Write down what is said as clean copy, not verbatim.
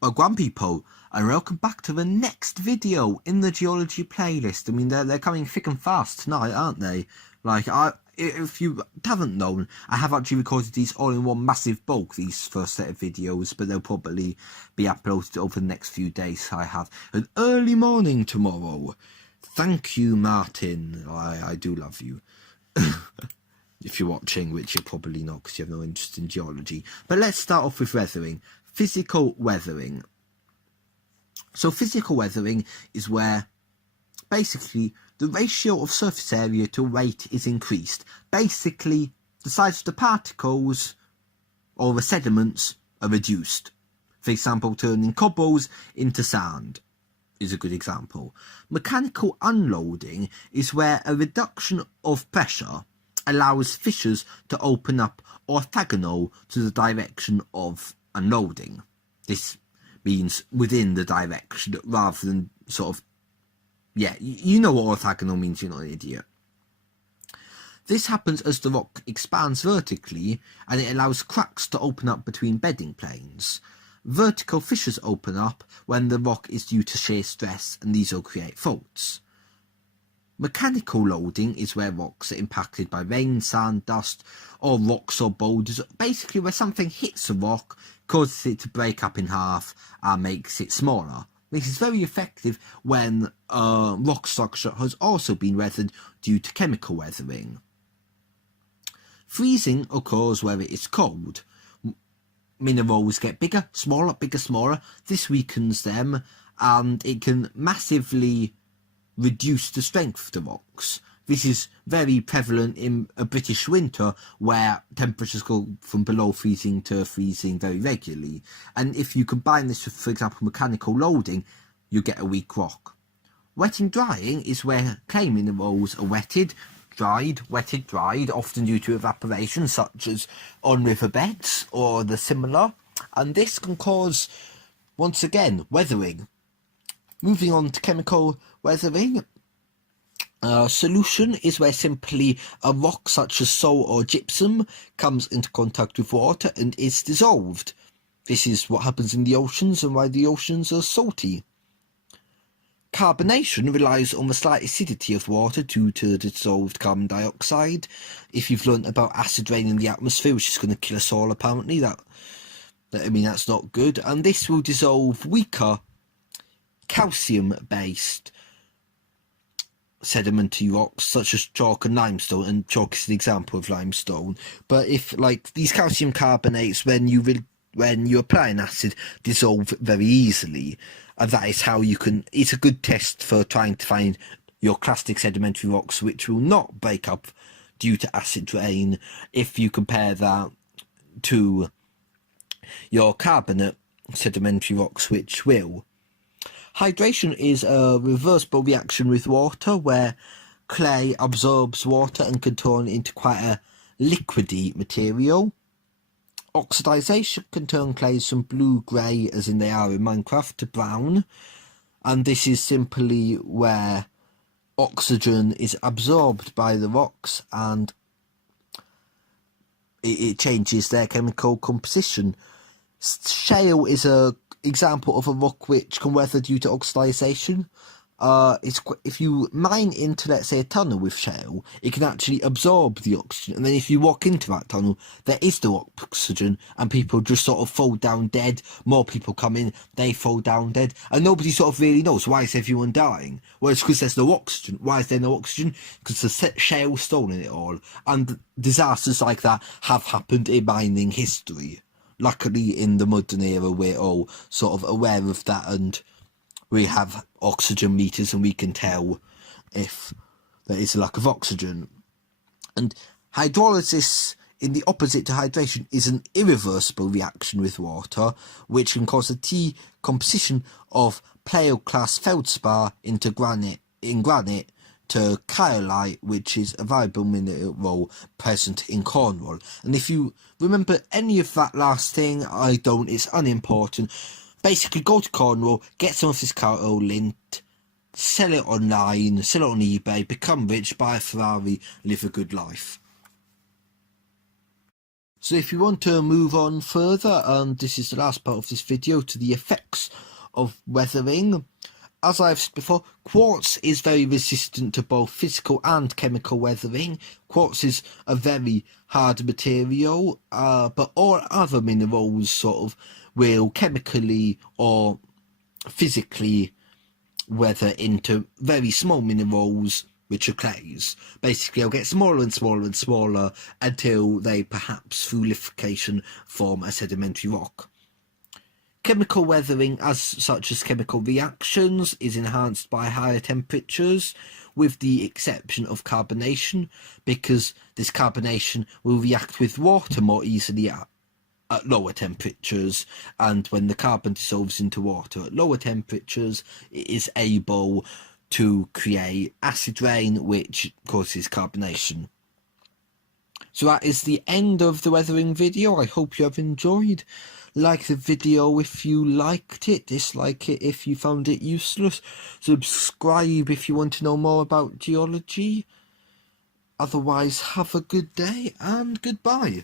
Grand people, and welcome back to the next video in the geology playlist. I mean, they're coming thick and fast tonight, aren't they? If you haven't known, I have actually recorded these all in one massive bulk, these first set of videos, but they'll probably be uploaded over the next few days. I have an early morning tomorrow. Thank you, Martin. I do love you. If you're watching, which you're probably not because you have no interest in geology. But let's start off with weathering. Physical weathering. So physical weathering is where basically the ratio of surface area to weight is increased. Basically, the size of the particles or the sediments are reduced. For example, turning cobbles into sand is a good example. Mechanical unloading is where a reduction of pressure allows fissures to open up orthogonal to the direction of unloading. This means within the direction rather than sort of, you know what orthogonal means, you're not an idiot. This happens as the rock expands vertically and it allows cracks to open up between bedding planes. Vertical fissures open up when the rock is due to shear stress, and these will create faults. Mechanical loading is where rocks are impacted by rain, sand, dust, or rocks or boulders, basically where something hits a rock, causes it to break up in half, and makes it smaller. This is very effective when a rock structure has also been weathered due to chemical weathering. Freezing occurs where it is cold. Minerals get bigger, smaller. This weakens them, and it can massively reduce the strength of the rocks. This is very prevalent in a British winter where temperatures go from below freezing to freezing very regularly. And if you combine this with, for example, mechanical loading, you get a weak rock. Wetting drying is where clay minerals are wetted, dried, often due to evaporation, such as on riverbeds or the similar. And this can cause, once again, weathering. Moving on to chemical weathering. Solution is where simply a rock such as salt or gypsum comes into contact with water and is dissolved. This is what happens in the oceans and why the oceans are salty. Carbonation relies on the slight acidity of water due to the dissolved carbon dioxide. If you've learnt about acid rain in the atmosphere, which is going to kill us all apparently, that's not good. And this will dissolve weaker calcium-based sedimentary rocks such as chalk and limestone, and chalk is an example of limestone. But if these calcium carbonates, when you apply an acid, dissolve very easily, and that is how it's a good test for trying to find your clastic sedimentary rocks which will not break up due to acid rain if you compare that to your carbonate sedimentary rocks which will. Hydration is a reversible reaction with water where clay absorbs water and can turn into quite a liquidy material. Oxidization can turn clays from blue-grey, as in they are in Minecraft, to brown, and this is simply where oxygen is absorbed by the rocks and it changes their chemical composition. Shale is a example of a rock which can weather due to oxidization. If you mine into, let's say, a tunnel with shale, it can actually absorb the oxygen, and then if you walk into that tunnel, there is no oxygen, and people just sort of fall down dead. More people come in, they fall down dead, and nobody sort of really knows why is everyone dying. Well, it's because there's no oxygen. Why is there no oxygen? Because the shale's stolen it all, and disasters like that have happened in mining history. Luckily, in the modern era, we're all sort of aware of that, and we have oxygen meters and we can tell if there is a lack of oxygen. And hydrolysis, in the opposite to hydration, is an irreversible reaction with water, which can cause a decomposition of plao-class feldspar into granite to kyanite, which is a valuable mineral present in Cornwall. And if you remember any of that last thing, it's unimportant. Basically, go to Cornwall, get some of this kaolint, sell it online, sell it on eBay, become rich, buy a Ferrari, live a good life. So if you want to move on further, and this is the last part of this video, to the effects of weathering, as I've said before, quartz is very resistant to both physical and chemical weathering. Quartz is a very hard material, but all other minerals sort of will chemically or physically weather into very small minerals, which are clays. Basically, they'll get smaller and smaller and smaller until they perhaps, through liquefaction, form a sedimentary rock. Chemical weathering, such as chemical reactions, is enhanced by higher temperatures, with the exception of carbonation, because this carbonation will react with water more easily at lower temperatures, and when the carbon dissolves into water at lower temperatures, it is able to create acid rain, which causes carbonation. So that is the end of the weathering video. I hope you have enjoyed. Like the video if you liked it, dislike it if you found it useless, subscribe if you want to know more about geology. Otherwise, have a good day and goodbye.